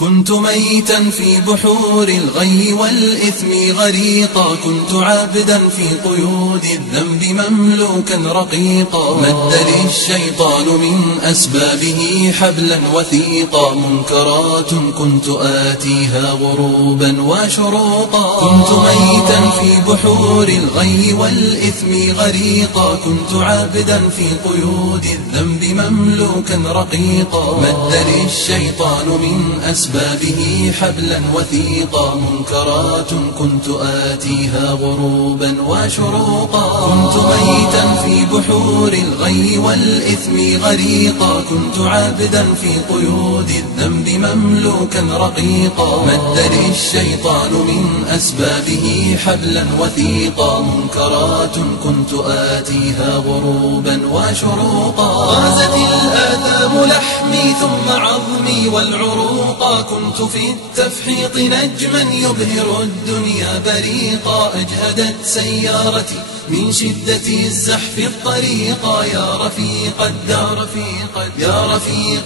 كنت ميتا في بحور الغي والإثم غريقا، كنت عابدا في قيود الذنب مملوكا رقيقا. مد لي الشيطان من أسبابه حبلا وثيقا، منكرات كنت آتيها غروبا وشروقا. كنت ميتا في بحور الغي والإثم غريقا، كنت عابدا في قيود الذنب مملوكا رقيقا. مد لي الشيطان من أسبابه حبلا وثيقا، منكرات كنت آتيها غروبا وشروقا. كنت ميتا في بحور الغي والإثم غريقا، كنت عابدا في قيود الذنب مملوكا رقيقا. مد لي الشيطان من أسبابه حبلا وثيقا، منكرات كنت آتيها غروبا وشروقا. غازت الآثام لحمي ثم عظمي والعروقا، كنت في التفحيط نجما يبهر الدنيا بريقا. أجهدت سيارتي من شدة الزحف الطريقا، يا رفيق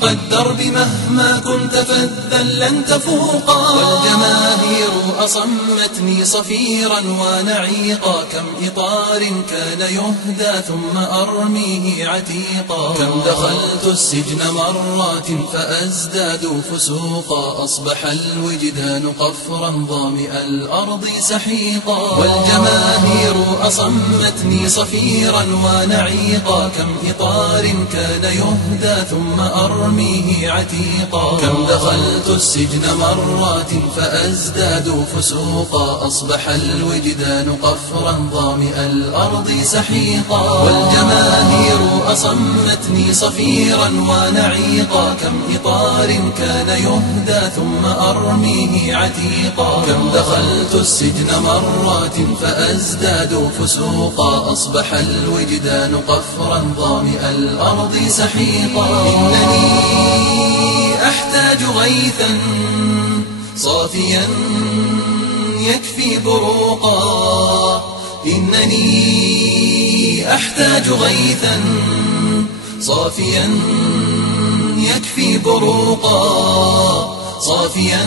الدرب مهما كنت فذا لن تفوقا. والجماهير أصمتني صفيرا ونعيقا، كم إطار كان يهدى ثم أرميه عتيقا. كم دخلت السجن مرات فأزداد فسوقا، أصبح الوجدان قفرا ظامئ الأرض سحيقا. والجماهير أصمتني صفيرا ونعيقا، كم إطار كان يهدى ثم أرميه عتيقا. كم دخلت السجن مرات فأزداد فسوقا، أصبح الوجدان قفرا ظامئ الأرض سحيقا. والجماهير أصمتني صفيرا ونعيقا، كم إطار كان يهدى ثم أرميه عتيقا. كم دخلت السجن مرات فأزداد فسوقا، أصبح الوجدان قفرا ظامئ الأرض سحيقا. إنني أحتاج غيثا صافيا يكفي بروقا. إنني أحتاج غيثا صافيا يكفي بروقا، صافيا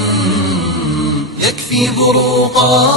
يكفي بروقا.